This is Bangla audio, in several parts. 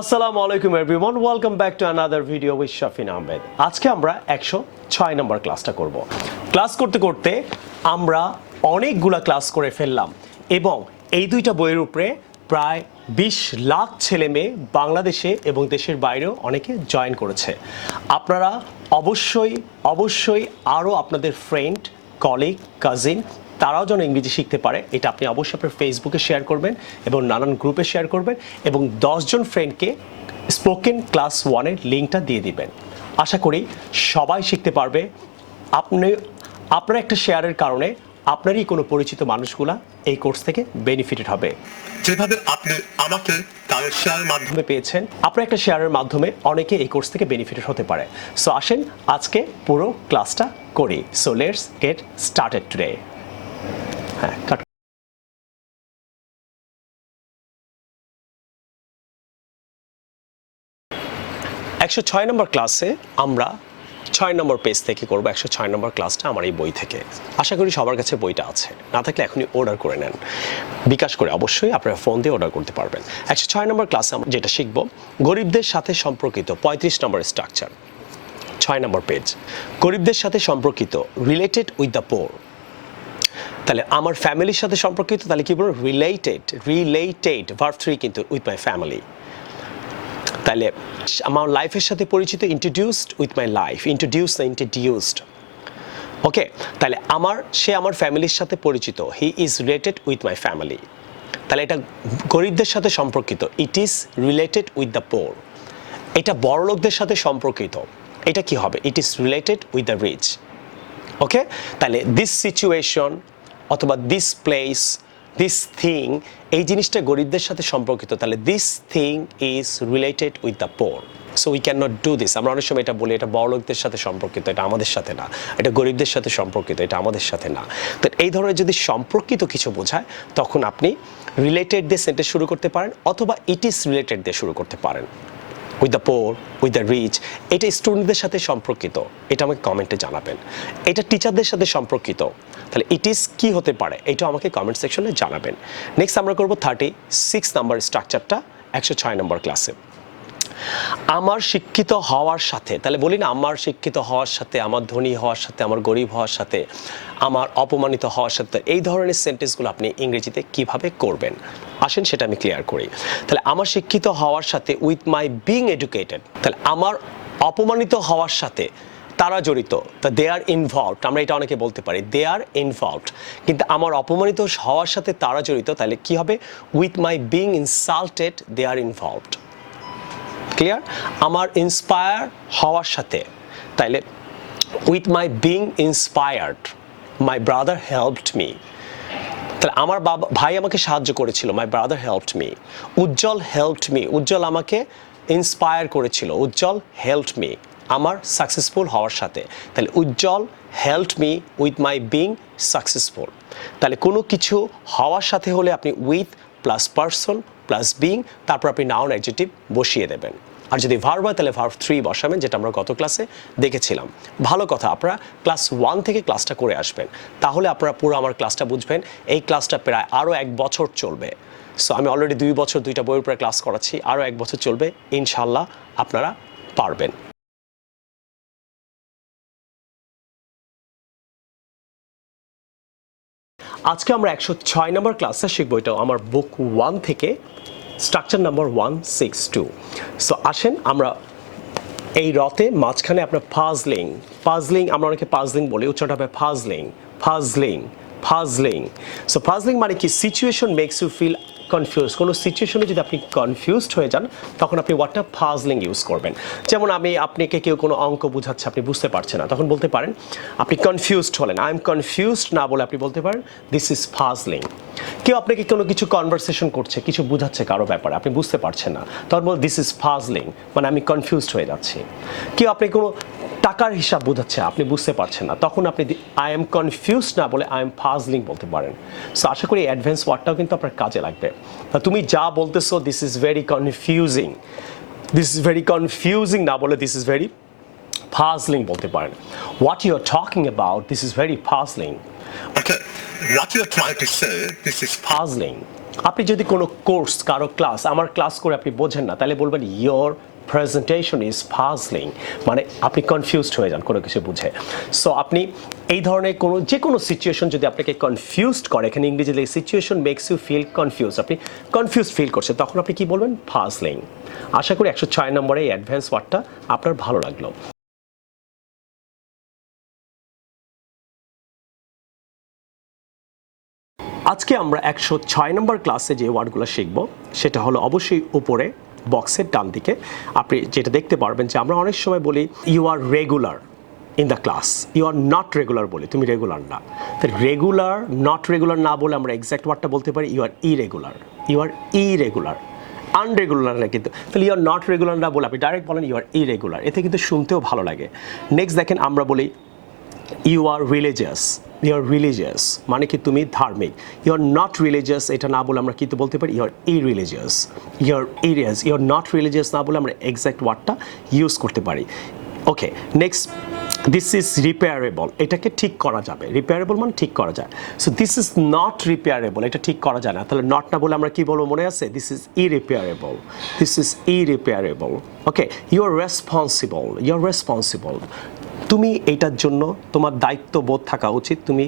আসসালামু আলাইকুম everyone, welcome back to another video with Shafin Ahmed. আজকে আমরা 106 নম্বর ক্লাসটা করব। ক্লাস করতে করতে আমরা অনেকগুলা ক্লাস করে ফেললাম এবং এই দুইটা বইয়ের উপরে প্রায় 20 লাখ ছেলে মেয়ে বাংলাদেশে এবং দেশের বাইরেও অনেকে জয়েন করেছে। আপনারা অবশ্যই আরও আপনাদের ফ্রেন্ড, কলিগ, কাজিন তারাও যেন ইংরেজি শিখতে পারে, এটা আপনি অবশ্যই আপনার ফেসবুকে শেয়ার করবেন এবং নানান গ্রুপে শেয়ার করবেন এবং 10 জন ফ্রেন্ডকে স্পোকেন ক্লাস 1-এর লিঙ্কটা দিয়ে দিবেন। আশা করি সবাই শিখতে পারবে। আপনার একটা শেয়ারের কারণে আপনারই কোনো পরিচিত মানুষগুলা এই কোর্স থেকে বেনিফিটেড হবে। যেভাবে আপনি আমাকে তার শেয়ারের মাধ্যমে পেয়েছেন, আপনার একটা শেয়ারের মাধ্যমে অনেকে এই কোর্স থেকে বেনিফিটেড হতে পারে। সো আসেন আজকে পুরো ক্লাসটা করি। So let's get started today. হ্যাঁ, 106 নম্বর ক্লাসে আমরা 6 নম্বর পেজ থেকে করব। 106 নম্বর ক্লাসটা আমার এই বই থেকে। আশা করি সবার কাছে বইটা আছে, না থাকলে এখনই অর্ডার করে নেন। বিকাশ করে অবশ্যই আপনারা ফোন দিয়ে অর্ডার করতে পারবেন। 106 নম্বর ক্লাসে আমরা যেটা শিখব, গরিবদের সাথে সম্পর্কিত 35 নম্বর স্ট্রাকচার, 6 নম্বর পেজ। গরিবদের সাথে সম্পর্কিত, রিলেটেড উইথ দ্য পোর। তাহলে আমার ফ্যামিলির সাথে সম্পর্কিত, তাহলে কি বলবো? রিলেটেড ভার্ব 3 কিন্তু উইথ মাই ফ্যামিলি। তাহলে আমার লাইফের সাথে পরিচিত, introduced with my life, introduced. Okay, তাহলে সে আমার ফ্যামিলির সাথে পরিচিত, he is related with my family. তাহলে এটা গরিবদের সাথে সম্পর্কিত, it is related with the poor. এটা বড়লোকদের সাথে সম্পর্কিত, এটা কি হবে? It is related with the rich. Okay, তাহলে দিস সিচুয়েশন অথবা দিস প্লেস, দিস থিং, এই জিনিসটা গরিবদের সাথে সম্পর্কিত, তাহলে this thing is related with the poor. So we can not do this. আমরা অনেক সময় এটা বলি, এটা বড়লোকদের সাথে সম্পর্কিত, এটা আমাদের সাথে না। এটা গরিবদের সাথে সম্পর্কিত, এটা আমাদের সাথে না। তো এই ধরনের যদি সম্পর্কিত কিছু বোঝায়, তখন আপনি রিলেটেড দিয়ে সেন্টেন্স শুরু করতে পারেন অথবা ইট ইজ রিলেটেড দিয়ে শুরু করতে পারেন। With the poor, with the rich, এটা স্টুডেন্টদের সাথে সম্পর্কিত, এটা আমাকে কমেন্টে জানাবেন। এটা টিচারদের সাথে সম্পর্কিত, তাহলে ইট ইজ কি হতে পারে, এটা আমাকে কমেন্ট সেকশনে জানাবেন। নেক্সট আমরা করব 36 নাম্বার স্ট্রাকচারটা 106 নম্বর ক্লাসে। আমার শিক্ষিত হওয়ার সাথে, তাহলে বলি না, আমার শিক্ষিত হওয়ার সাথে, আমার ধনী হওয়ার সাথে, আমার গরিব হওয়ার সাথে, আমার অপমানিত হওয়ার সাথে, এই ধরনের সেন্টেন্সগুলো আপনি ইংরেজিতে কিভাবে করবেন আসেন সেটা আমি ক্লিয়ার করি। তাহলে আমার শিক্ষিত হওয়ার সাথে, উইথ মাই বিং এডুকেটেড, তাহলে আমার অপমানিত হওয়ার সাথে তারা জড়িত, তা দে আর ইনভলভড। আমরা এটা অনেকে বলতে পারি দে আর ইনভলভড, কিন্তু আমার অপমানিত হওয়ার সাথে তারা জড়িত, তাহলে কি হবে? With my being insulted they are involved. Clear? আমার ইন্সপায়ার হওয়ার সাথে, তাইলে with my being inspired my brother helped me. তাহলে আমার ভাই আমাকে সাহায্য করেছিল, my brother helped me. Ujjwal helped me, Ujjwal আমাকে ইন্সপায়ার করেছিল, উজ্জ্বল হেল্পড মি আমার সাকসেসফুল হওয়ার সাথে। তাহলে Ujjwal helped me with my being successful. তাহলে কোনো কিছু হওয়ার সাথে হলে আপনি with plus person plus being, তারপর আপনি নাউন অ্যাডজেক্টিভ বসিয়ে দেবেন। আর যদি ভার্ব হয় তাহলে ভার্ব 3 বসাবেন, যেটা আমরা গত ক্লাসে দেখেছিলাম। ভালো কথা, আপনারা ক্লাস 1 থেকে ক্লাসটা করে আসবেন, তাহলে আপনারা পুরো আমার ক্লাসটা বুঝবেন। এই ক্লাসটা প্রায় আরও 1 বছর চলবে। সো আমি অলরেডি 2 বছর 2টা বইয়ের উপরে ক্লাস করাচ্ছি, আরও 1 বছর চলবে, ইনশাল্লাহ আপনারা পারবেন। আজকে আমরা 106 নম্বর ক্লাসে শিখবো, এটা আমার বুক 1 থেকে, স্ট্রাকচার নাম্বার 162। সো আসেন আমরা এই রতে মাঝখানে আপনার পাজলিং, আমরা অনেকে পাজলিং বলি, উচ্চারণটা হবে ফাজলিং। সো ফাজলিং মানে কি? Situation makes you feel confuse. কোনো সিচুয়েশনে যদি আপনি কনফিউজড হয়ে যান, তখন আপনি ওয়ার্ডটা ফাজলিং ইউজ করবেন। যেমন আপনাকে কেউ কোনো অঙ্ক বুঝাচ্ছে, আপনি বুঝতে পারছেন না, তখন বলতে পারেন আপনি কনফিউজড হলেন। আই এম কনফিউজড না বলে আপনি বলতে পারেন দিস ইজ ফাজলিং। কেউ আপনাকে কোনো কিছু কনভারসেশন করছে, কিছু বুঝাচ্ছে কারো ব্যাপারে, আপনি বুঝতে পারছেন না, তখন বল দিস ইজ ফাজলিং, মানে আমি কনফিউজড হয়ে যাচ্ছি। কেউ আপনি কোনো টাকার হিসাব বোঝাচ্ছে, আপনি বুঝতে পারছেন না, তখন আপনি আই এম কনফিউজড না বলে আই এম ফাজলিং বলতে পারেন। সো আশা করি অ্যাডভান্স ওয়ার্ডটাও কিন্তু আপনার কাজে লাগবে। তুমি যা বলতেছো দিস ইজ ভেরি কনফিউজিং না বলে দিস ইজ ভেরি ফাজলিং বলতে পারেন। What you are talking about, this is very puzzling. Okay, what you're trying to say, this is puzzling. আপনি যদি কোনো কোর্স কারো ক্লাস আমার ক্লাস করে আপনি বোঝেন না তাহলে বলবেন ইয়োর প্রেজেন্টেশন ইজ ফাজলিং, মানে আপনি কনফিউজড হয়ে যান কোনো কিছু বুঝে। সো আপনি এই ধরনের যে কোনো সিচুয়েশন যদি আপনাকে কনফিউজড করে, এখানে ইংরেজিতে situation makes you feel confuse, আপনি কনফিউজ ফিল করছেন, তখন আপনি কি বলবেন? ফাজলিং। আশা করি 106 নম্বরে এই অ্যাডভান্স ওয়ার্ডটা আপনার ভালো লাগলো। আজকে আমরা 106 নম্বর ক্লাসে যে ওয়ার্ডগুলো শিখব সেটা হলো অবশ্যই উপরে বক্সের ডান দিকে আপনি যেটা দেখতে পারবেন যে আমরা অনেক সময় বলি you are regular in the class, you are not regular বলি, তুমি রেগুলার না। তো রেগুলার নট রেগুলার না বলে আমরা এক্স্যাক্ট ওয়ার্ডটা বলতে পারি you are irregular, you are irregular, unregular না কিন্তু। তাহলে ইউ আর নট রেগুলার না বলে আপনি ডাইরেক্ট বলেন ইউ আর ইরেগুলার, এতে কিন্তু শুনতেও ভালো লাগে। নেক্সট দেখেন আমরা বলি you are religious, you are religious মানে কি তুমি ধার্মিক। ইউ আর নট রিলিজিয়াস এটা না বলে আমরা কিন্তু বলতে পারি you are irreligious, you are irreligious, you are not religious না বলে আমরা এক্স্যাক্ট ওয়ার্ডটা ইউজ করতে পারি। Okay, next this is repairable, এটাকে ঠিক করা যাবে, রিপেয়ারেবল মানে ঠিক করা যায়। So this is not repairable, এটা ঠিক করা যায় না, তাহলে নট না বলে আমরা কি বলবো মনে আছে? This is irreparable, this is irreparable. Okay, you are responsible, you are responsible, তুমি এটার জন্য তোমার দায়িত্ববোধ থাকা উচিত, তুমি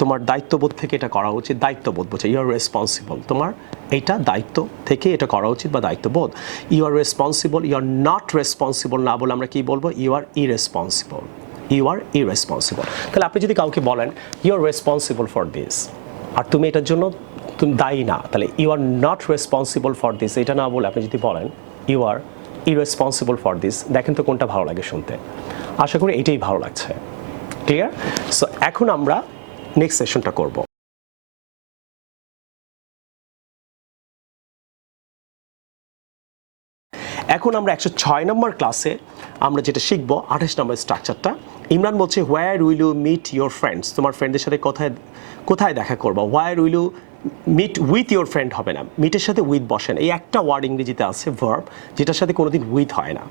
তোমার দায়িত্ববোধ থেকে এটা করা উচিত, দায়িত্ববোধ বোঝে, ইউ আর রেসপন্সিবল, তোমার এইটা দায়িত্ব থেকে এটা করা উচিত বা দায়িত্ববোধ। You are responsible, you are not responsible না বলে আমরা কি বলবো? You are irresponsible, you are irresponsible. তাহলে আপনি যদি কাউকে বলেন you are responsible for this আর তুমি এটার জন্য তুমি দায়ী না, তাহলে you are not responsible for this এটা না বলে আপনি যদি বলেন you are irresponsible for this, দেখেন তো কোনটা ভালো লাগে শুনতে। আশা করি এটাই ভালো লাগছে। ক্লিয়ার? সো এখন আমরা নেক্সট সেশনটা করব। এখন আমরা 106 নম্বর ক্লাসে আমরা যেটা শিখবো 28 নম্বর স্ট্রাকচারটা। ইমরান বলছে where will you meet your friends, তোমার ফ্রেন্ডের সাথে কোথায় দেখা করবো। Where will you meet with your friend হবে না, মিটের সাথে উইথ বসে না, এই একটা ওয়ার্ড ইংরেজিতে আছে ভার্ব যেটার সাথে কোনোদিন উইথ হয় না।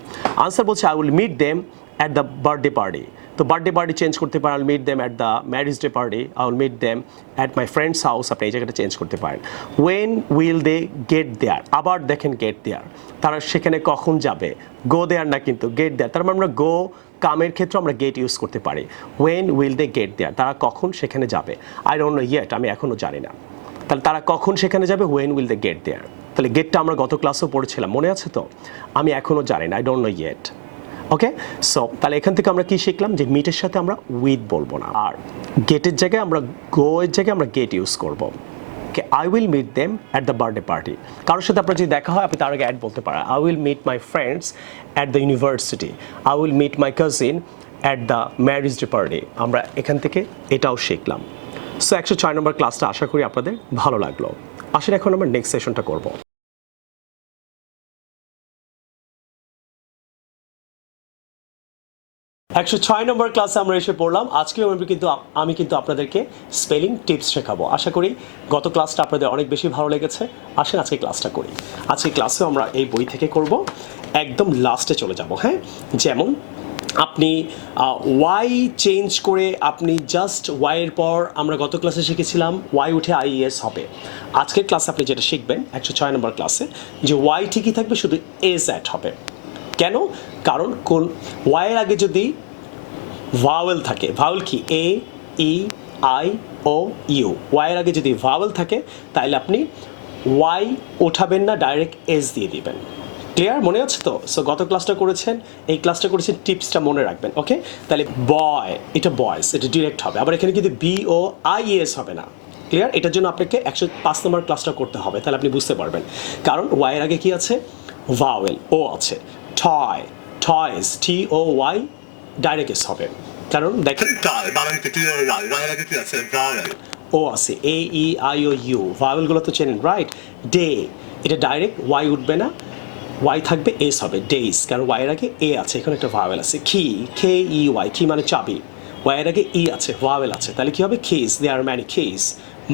আনসার বলছে I will meet them at the birthday party, তো বার্থডে পার্টি চেঞ্জ করতে পারেন, I will meet them at the marriage day party, I will meet them at my friends house, আপনি এই জায়গাটা চেঞ্জ করতে পারেন। When will they get there, আবার দেখেন গেট দেয়ার, তারা সেখানে কখন যাবে, গো দেয়ার না কিন্তু গেট দেয়ার, তার মানে আমরা গো কামের ক্ষেত্রে আমরা গেট ইউজ করতে পারি। ওয়েন উইল দে গেট দেয়ার, তারা কখন সেখানে যাবে। আই ডোন্ট নো ইয়েট, আমি এখনও জানি না, তাহলে তারা কখন সেখানে যাবে, ওয়েন উইল দে গেট দেয়ার। তাহলে গেটটা আমরা গত ক্লাসেও পড়েছিলাম, মনে আছে তো? আমি এখনও জানি না, I don't know yet. Okay, so তাহলে এখান থেকে আমরা কি শিখলাম যে মিটের সাথে আমরা উইথ বলবো না, আর গেটের জায়গায় আমরা গো এর জায়গায় আমরা গেট ইউজ করবো। Okay, I will meet them at the birthday party, কারোর সাথে আপনার যদি দেখা হয় আপনি তার আগে অ্যাড বলতে পারেন। I will meet my friends at the university, I will meet my cousin at the marriage day party. আমরা এখান থেকে এটাও শিখলাম। সো 106 নম্বর ক্লাসটা আশা করি আপনাদের ভালো লাগলো। আসলে এখন আমরা নেক্সট সেশনটা করব। 106 নম্বর ক্লাসে আমরা এসে পড়লাম। আজকে আমি কিন্তু আপনাদেরকে স্পেলিং টিপস শেখাবো। আশা করি গত ক্লাসটা আপনাদের অনেক বেশি ভালো লেগেছে। আসেন আজকে ক্লাসটা করি। আজকে ক্লাসেও আমরা এই বই থেকে করব, একদম লাস্টে চলে যাব। হ্যাঁ, যেমন আপনি ওয়াই চেঞ্জ করে আপনি জাস্ট ওয়াইয়ের পর আমরা গত ক্লাসে শিখেছিলাম ওয়াই উঠে আইএস হবে। আজকের ক্লাসে আপনি যেটা শিখবেন 106 নম্বর ক্লাসে যে ওয়াই ঠিকই থাকবে, শুধু এস অ্যাড হবে। কেন? কারণ কোন ওয়াইয়ের আগে যদি ভাওয়েল থাকে, ভাওয়েল কি এ ই আই ও ইউ, ওয়াইয়ের আগে যদি ভাওয়েল থাকে তাহলে আপনি ওয়াই ওঠাবেন না, ডাইরেক্ট এস দিয়ে দিবেন। ক্লিয়ার? মনে আছে তো? সো গত ক্লাসটা করেছেন, এই ক্লাসটা করেছেন, টিপসটা মনে রাখবেন। ওকে, তাহলে বয়, এটা বয়েস, এটা ডিরেক্ট হবে। আবার এখানে কিন্তু বি ও আই এস হবে না। ক্লিয়ার? এটার জন্য আপনাকে 105 নম্বর ক্লাসটা করতে হবে, তাহলে আপনি বুঝতে পারবেন। কারণ ওয়াইয়ের আগে কি আছে? ভাওয়েল ও আছে। টয়, টয়েস, টি ও ওয়াই ডাইরেক্ট এস হবে। কারণ দেখেন ও আছে, এ ই আই ও ইউ, ভাওয়েলগুলো তো চেনেন, রাইট? ডে, এটা ডাইরেক্ট ওয়াই উঠবে না, ওয়াই থাকবে এস হবে, ডেইস, কারণ ওয়াইয়ের আগে এ আছে, এখানে একটা ভাওয়েল আছে। কি, কে ই ওয়াই, কি মানে চাবি, ওয়াইয়ের আগে ই আছে, ভাওয়েল আছে, তাহলে কি হবে? Keys, they are many keys.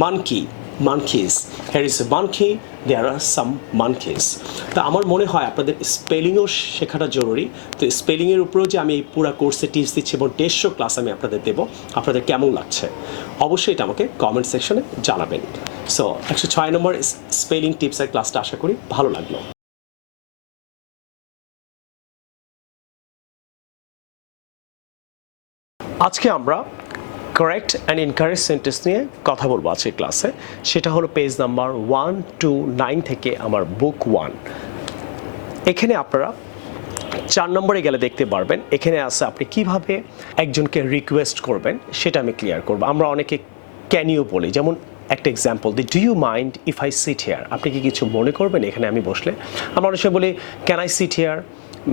Monkey, monkeys, here is a monkey, there are some monkeys। তা আমার মনে হয় আপনাদের স্পেলিংও শেখাটা জরুরি। তো স্পেলিংয়ের উপরেও যে আমি এই পুরো কোর্সে টিপস দিচ্ছি এবং 150 ক্লাস আমি আপনাদের দেবো, আপনাদের কেমন লাগছে অবশ্যই এটা আমাকে কমেন্ট সেকশনে জানাবেন। সো 106 নম্বর স্পেলিং টিপসের ক্লাসটা আশা করি ভালো লাগলো। আজকে আমরা কারেক্ট অ্যান্ড ইনকারেক্ট সেন্টেন্স নিয়ে কথা বলবো আজকের ক্লাসে। সেটা হলো পেজ নাম্বার 1 to 9 থেকে আমার বুক 1। এখানে আপনারা 4 নম্বরে গেলে দেখতে পারবেন এখানে আছে আপনি কিভাবে একজনকে রিকোয়েস্ট করবেন সেটা আমি ক্লিয়ার করব। আমরা অনেকে ক্যান ইউ বলি, যেমন একটা এক্সাম্পল দিই, do you mind if I sit here, আপনি কি কিছু মনে করবেন এখানে আমি বসলে? আমরা অনেক সময় বলি can I sit hair,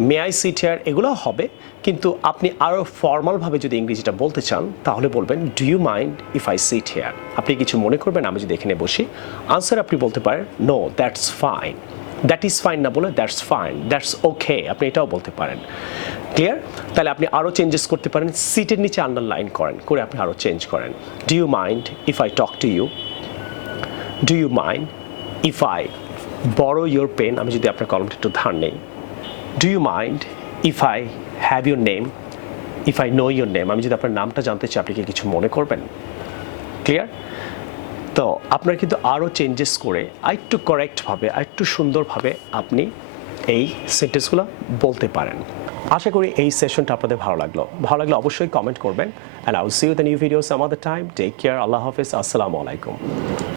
may I sit hair, এগুলো হবে, কিন্তু আপনি আরও ফর্মালভাবে যদি ইংরেজিটা বলতে চান তাহলে বলবেন do you mind if I sit here, আপনি কিছু মনে করবেন আমি যদি এখানে বসি? আনসার আপনি বলতে পারেন no that's fine, that is fine না বলে দ্যাটস ফাইন, দ্যাটস ওকে, আপনি এটাও বলতে পারেন। ক্লিয়ার? তাহলে আপনি আরও চেঞ্জেস করতে পারেন, সিটের নিচে আন্ডারলাইন করেন, করে আপনি আরও চেঞ্জ করেন। Do you mind if I talk to you, do you mind if I borrow your pen, আমি যদি আপনার কলমটা একটু ধার নেই। Do you mind if I have your name, if I know your name, আমি যদি আপনার নামটা জানতে চাই আপনি কি কিছু মনে করবেন? ক্লিয়ার? তো আপনার কিন্তু আরও চেঞ্জেস করে আরেকটু কারেক্টভাবে আরেকটু সুন্দরভাবে আপনি এই সেন্টেন্সগুলো বলতে পারেন। আশা করি এই সেশনটা আপনাদের ভালো লাগলো অবশ্যই কমেন্ট করবেন। And I will see you the new video some other time. Take care, আল্লাহ হাফেজ, আসসালামু আলাইকুম।